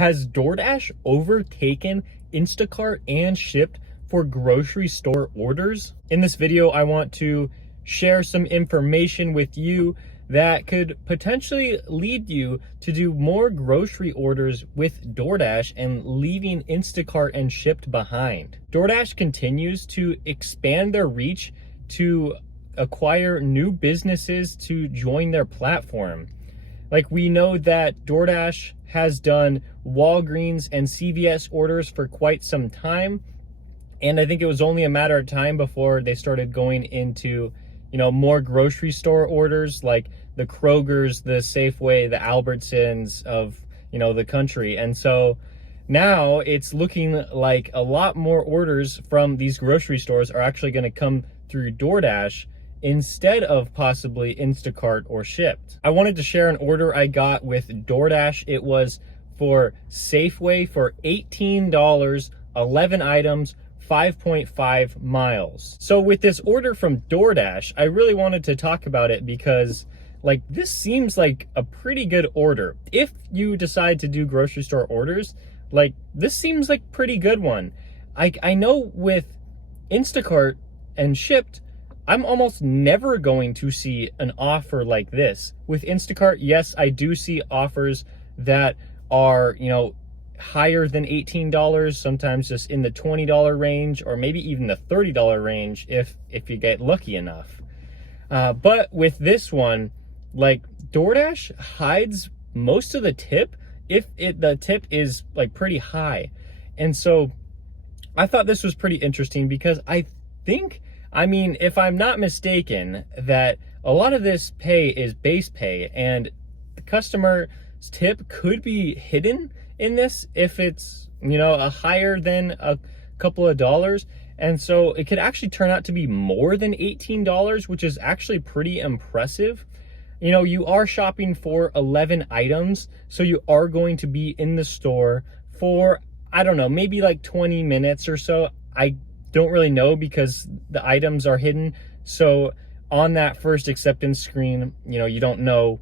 Has DoorDash overtaken Instacart and Shipt for grocery store orders? In this video, I want to share some information with you that could potentially lead you to do more grocery orders with DoorDash and leaving Instacart and Shipt behind. DoorDash continues to expand their reach to acquire new businesses to join their platform. Like, we know that DoorDash has done Walgreens and CVS orders for quite some time. And I think it was only a matter of time before they started going into, more grocery store orders like the Kroger's, the Safeway, the Albertsons of, the country. And so now it's looking like a lot more orders from these grocery stores are actually going to come through DoorDash instead of possibly Instacart or Shipt. I wanted to share an order I got with DoorDash. It was for Safeway for $18, 11 items, 5.5 miles. So with this order from DoorDash, I really wanted to talk about it because this seems like a pretty good order. If you decide to do grocery store orders, this seems like a pretty good one. I know with Instacart and Shipt, I'm almost never going to see an offer like this. With Instacart, yes, I do see offers that are, higher than $18, sometimes just in the $20 range, or maybe even the $30 range if you get lucky enough. But with this one, DoorDash hides most of the tip if the tip is pretty high. And so I thought this was pretty interesting because if I'm not mistaken, that a lot of this pay is base pay, and the customer's tip could be hidden in this if it's, a higher than a couple of dollars. And so it could actually turn out to be more than $18, which is actually pretty impressive. You are shopping for 11 items, so you are going to be in the store for, I don't know, maybe 20 minutes or so. I don't really know because the items are hidden. So on that first acceptance screen, you don't know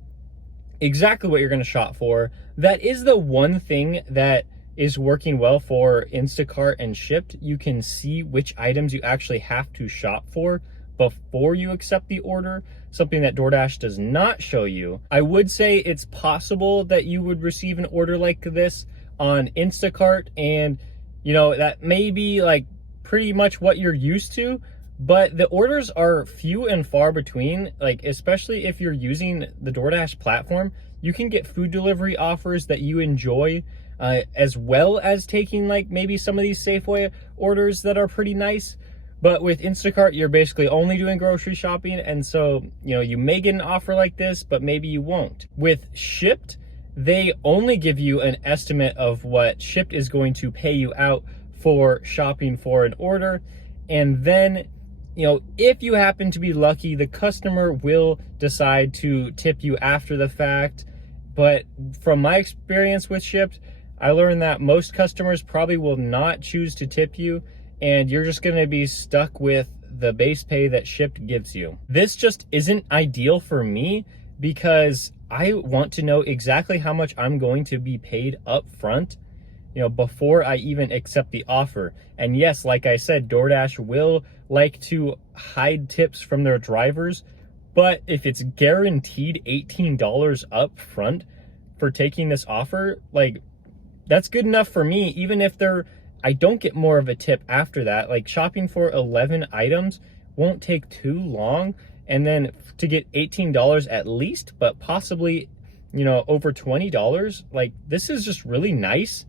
exactly what you're going to shop for. That is the one thing that is working well for Instacart and Shipt. You can see which items you actually have to shop for before you accept the order, something that DoorDash does not show you. I would say it's possible that you would receive an order like this on Instacart, and that may be pretty much what you're used to, but the orders are few and far between. Especially if you're using the DoorDash platform, you can get food delivery offers that you enjoy, as well as taking maybe some of these Safeway orders that are pretty nice. But with Instacart, you're basically only doing grocery shopping, and so you may get an offer like this, but maybe you won't. With Shipt, they only give you an estimate of what Shipt is going to pay you out for shopping for an order, and then if you happen to be lucky, the customer will decide to tip you after the fact. But from my experience with Shipt, I learned that most customers probably will not choose to tip you, and you're just going to be stuck with the base pay that Shipt gives you. This just isn't ideal for me because I want to know exactly how much I'm going to be paid up front, before I even accept the offer. And yes, like I said, DoorDash will like to hide tips from their drivers, but if it's guaranteed $18 up front for taking this offer, that's good enough for me. Even if I don't get more of a tip after that, shopping for 11 items won't take too long. And then to get $18 at least, but possibly, over $20, this is just really nice.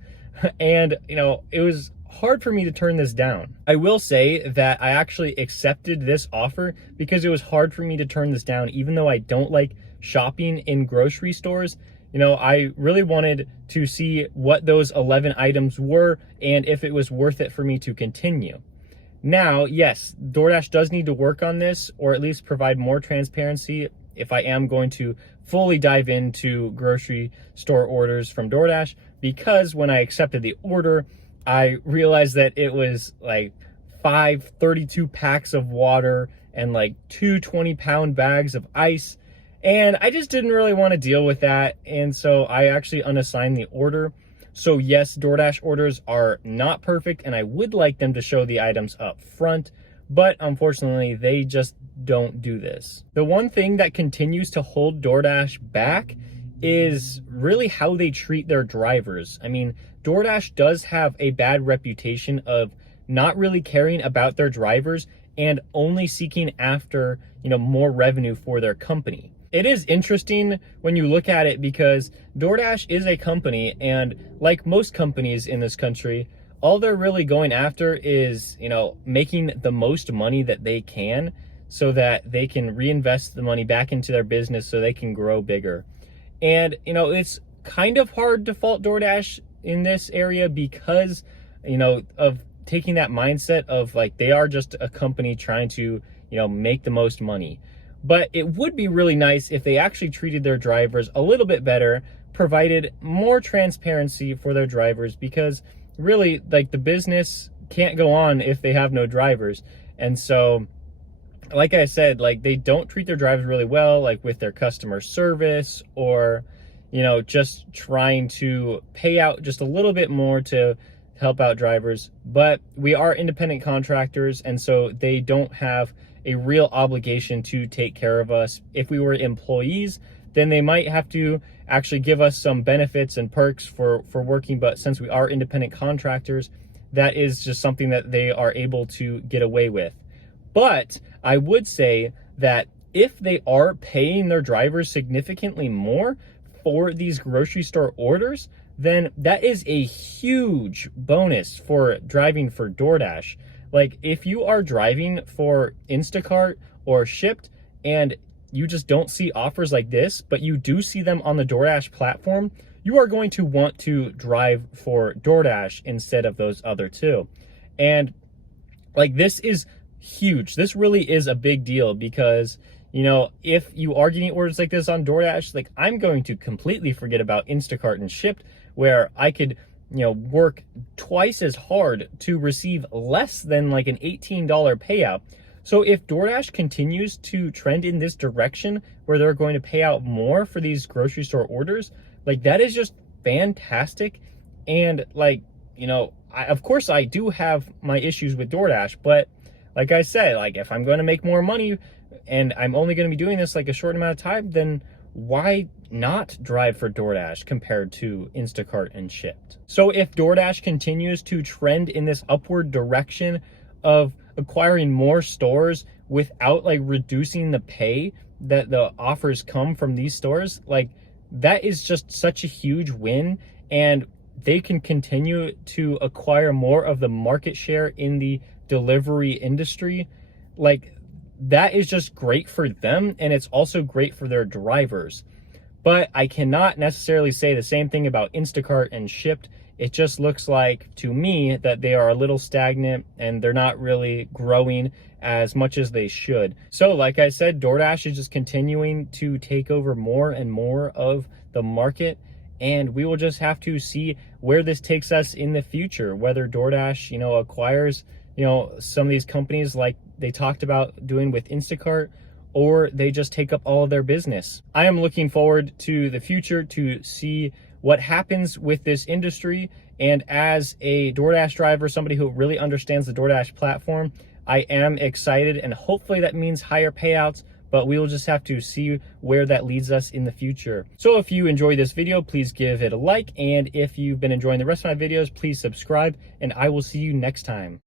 And, it was hard for me to turn this down. I will say that I actually accepted this offer because it was hard for me to turn this down, even though I don't like shopping in grocery stores. I really wanted to see what those 11 items were and if it was worth it for me to continue. Now, yes, DoorDash does need to work on this, or at least provide more transparency if I am going to fully dive into grocery store orders from DoorDash, because when I accepted the order, I realized that it was 5 32 packs of water and 2 20-pound bags of ice. And I just didn't really want to deal with that. And so I actually unassigned the order. So yes, DoorDash orders are not perfect, and I would like them to show the items up front, but unfortunately, they just don't do this. The one thing that continues to hold DoorDash back is really how they treat their drivers. I mean, DoorDash does have a bad reputation of not really caring about their drivers and only seeking after, more revenue for their company. It is interesting when you look at it because DoorDash is a company, and like most companies in this country, all they're really going after is, making the most money that they can so that they can reinvest the money back into their business so they can grow bigger. And, it's kind of hard to fault DoorDash in this area because, of taking that mindset of like, they are just a company trying to, make the most money. But it would be really nice if they actually treated their drivers a little bit better, provided more transparency for their drivers, because really, like, the business can't go on if they have no drivers. And so, like I said, like, they don't treat their drivers really well, like with their customer service, or, just trying to pay out just a little bit more to help out drivers. But we are independent contractors, and so they don't have a real obligation to take care of us. If we were employees, then they might have to actually give us some benefits and perks for working. But since we are independent contractors, that is just something that they are able to get away with. But I would say that if they are paying their drivers significantly more for these grocery store orders, then that is a huge bonus for driving for DoorDash. Like, if you are driving for Instacart or Shipt and you just don't see offers like this, but you do see them on the DoorDash platform, you are going to want to drive for DoorDash instead of those other two. And like, this is huge. This really is a big deal because, if you are getting orders like this on DoorDash, like, I'm going to completely forget about Instacart and Shipt, where I could work twice as hard to receive less than like an $18 payout. So if DoorDash continues to trend in this direction where they're going to pay out more for these grocery store orders, like, that is just fantastic. And like, of course I do have my issues with DoorDash, but like I said, like, if I'm going to make more money and I'm only going to be doing this like a short amount of time, then why not drive for DoorDash compared to Instacart and Shipt? So if DoorDash continues to trend in this upward direction of acquiring more stores without like reducing the pay that the offers come from these stores, like, that is just such a huge win, and they can continue to acquire more of the market share in the delivery industry. Like, that is just great for them, and it's also great for their drivers. But I cannot necessarily say the same thing about Instacart and Shipt. It just looks like to me that they are a little stagnant and they're not really growing as much as they should. So like I said, DoorDash is just continuing to take over more and more of the market, and we will just have to see where this takes us in the future, whether DoorDash, acquires, some of these companies like they talked about doing with Instacart, or they just take up all of their business. I am looking forward to the future to see what happens with this industry. And as a DoorDash driver, somebody who really understands the DoorDash platform, I am excited, and hopefully that means higher payouts, but we will just have to see where that leads us in the future. So if you enjoyed this video, please give it a like. And if you've been enjoying the rest of my videos, please subscribe, and I will see you next time.